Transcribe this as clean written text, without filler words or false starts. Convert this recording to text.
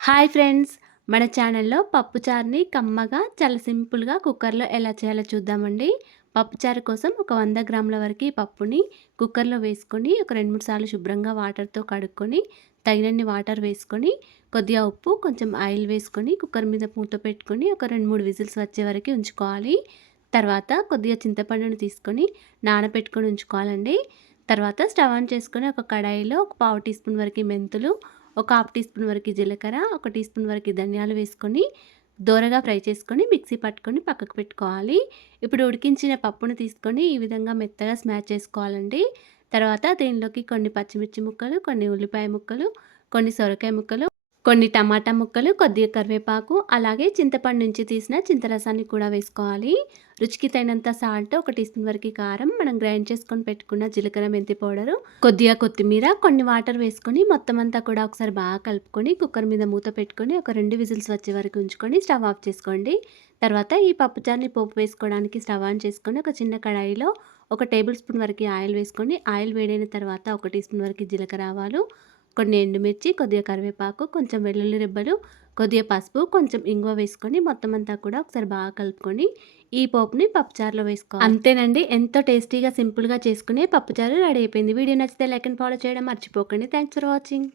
Hi friends! మన ఛానల్‌లో పప్పుచారుని కమ్మగా చాలా సింపుల్‌గా కుక్కర్‌లో ఎలా చేయాలో చూద్దామండి. పప్పుచారు కోసం ఒక 100 గ్రాముల వరకి పప్పుని కుక్కర్‌లో వేసుకొని ఒక 2, 3 సార్లు శుభ్రంగా వాటర్‌తో కడుక్కొని, తగినన్ని వాటర్ వేసుకొని, కొద్దిగా ఉప్పు, కొంచెం ఆయిల్ వేసుకొని కుక్కర్ మీద మూత పెట్టుకొని ఒక 2, 3 విజిల్స్ వచ్చే వరకు ఉంచుకోవాలి. తర్వాత కొద్దిగా చింతపండుని తీసుకొని నానబెట్టుకొని ఉంచుకోవాలండి. తర్వాత స్టవ్ ఆన్ చేసుకొని ఒక కడాయిలో ఒక పావు టీ స్పూన్ వరకి మెంతులు, ఒక హాఫ్ టీ స్పూన్ వరకు జీలకర్ర, ఒక టీ స్పూన్ వరకు ధనియాలు వేసుకొని దోరగా ఫ్రై చేసుకొని మిక్సీ పట్టుకొని పక్కకు పెట్టుకోవాలి. ఇప్పుడు ఉడికించిన పప్పును తీసుకొని ఈ విధంగా మెత్తగా స్మాష్ చేసుకోవాలండి. తర్వాత దీనిలోకి కొన్ని పచ్చిమిర్చి ముక్కలు, కొన్ని ఉల్లిపాయ ముక్కలు, కొన్ని సొరకాయ ముక్కలు, కొన్ని టమాటా ముక్కలు, కొద్దిగా కరివేపాకు, అలాగే చింతపండు నుంచి తీసిన చింతరసాన్ని కూడా వేసుకోవాలి. రుచికి తగినంత సాల్ట్, ఒక టీ స్పూన్ వరకు కారం, మనం గ్రైండ్ చేసుకొని పెట్టుకున్న జీలకర్ర, మెంతి పౌడరు, కొద్దిగా కొత్తిమీర, కొన్ని వాటర్ వేసుకొని మొత్తం అంతా కూడా ఒకసారి బాగా కలుపుకొని కుక్కర్ మీద మూత పెట్టుకొని ఒక 2 విజిల్స్ వచ్చే వరకు ఉంచుకొని స్టవ్ ఆఫ్ చేసుకోండి. తర్వాత ఈ పప్పుచారుని పోపు వేసుకోవడానికి స్టవ్ ఆన్ చేసుకొని ఒక చిన్న కడాయిలో ఒక టేబుల్ స్పూన్ వరకు ఆయిల్ వేసుకొని, ఆయిల్ వేడైన తర్వాత ఒక టీ స్పూన్ వరకు జీలకర్ర ఆవాలు, కొన్ని ఎండుమిర్చి, కొద్దిగా కరివేపాకు, కొంచెం వెల్లుల్లి రెబ్బలు, కొద్దిగా పసుపు, కొంచెం ఇంగువ వేసుకొని మొత్తం అంతా కూడా ఒకసారి బాగా కలుపుకొని ఈ పోపుని పప్పుచారులో వేసుకోవాలి. అంతేనండి, ఎంతో టేస్టీగా సింపుల్‌గా చేసుకునే పప్పుచారు రెడీ అయిపోయింది. వీడియో నచ్చితే లైక్ అండ్ ఫాలో చేయడం మర్చిపోకండి. Thanks for watching.